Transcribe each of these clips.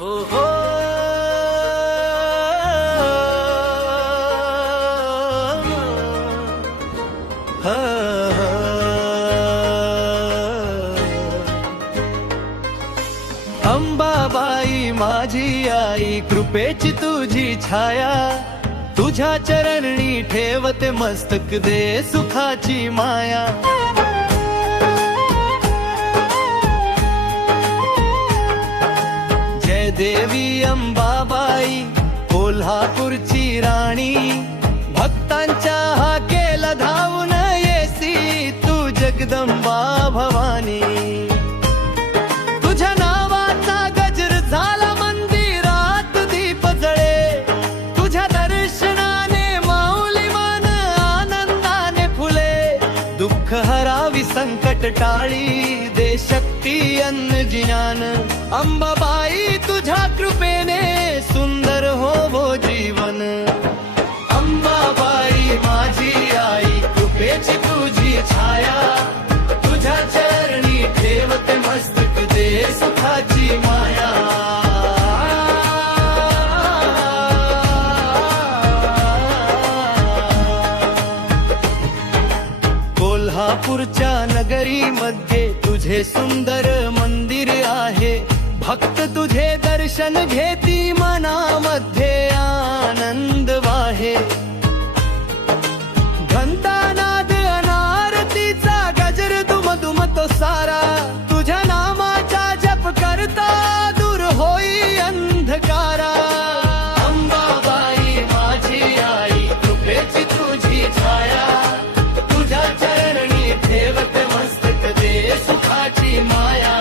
हो हो हा, अंबाबाई माझी आई, कृपेची तुझी छाया, तुझ्या चरणी ठेवते मस्तक, दे सुखाची माया. जय देवी अंबाबाई, कोल्हापूरची राणी, भक्तांच्या हाकेला धावून येसी तू जगदंबा भवानी. तुझ्या नावाचा गजर झाला मंदिरात दीप जळे, तुझ्या दर्शनाने माऊली मन आनंदाने फुले. दुःख हरावी संकट टाळी, दे शक्ती अन्न जिज्ञान. अंबाबाई तुझ्या कृपेने सुंदर होवो जीवन. अंबाबाई माझी आई, कृपेची तुझी छाया, तुझ्या चरणी ठेवते मस्तक, दे सुखाची माया. कोल्हापूरच्या नगरीमध्ये तुझे सुंदर मंदिर आहे, भक्त तुझे दर्शन घेती मनामध्ये आनंद वाहे. घंटानाद अनारतीचा गजर दुम दुम तो सारा, तुझ्या नामाचा जप करता दूर होई अंधकारा. अंबाबाई माझी आई, कृपेची तुझी छाया, तुझ्या चरणी ठेवते मस्तक, दे सुखाची माया.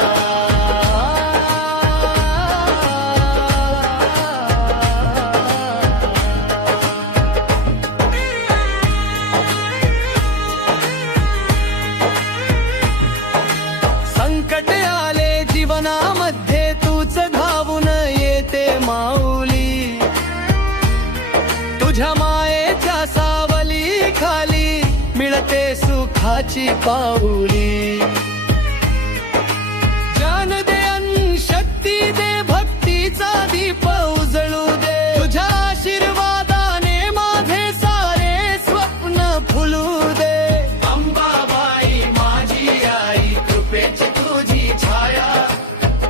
संकट आले जीवनामध्ये तूच धावून येते माऊली, तुझ्या मायेच्या सावली खाली मिळते सुखाची पाऊली. ज्ञान दे अन शक्ती दे, भक्तीचा दीप उजळू दे, तुझ्या आशीर्वादाने माझे सारे स्वप्न फुलू दे. अंबाबाई माझी आई, कृपेची तुझी छाया,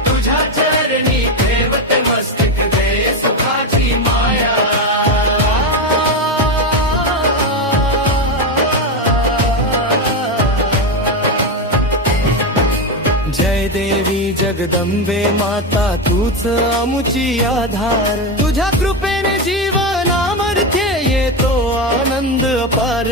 तुझ्या चरणी ठेवते मस्तक, दे सुखाची माया. जय देवी जगदंबे माता, तूच आमुची आधार, तुझ्या कृपेने जीवनामध्ये येतो आनंद अपार.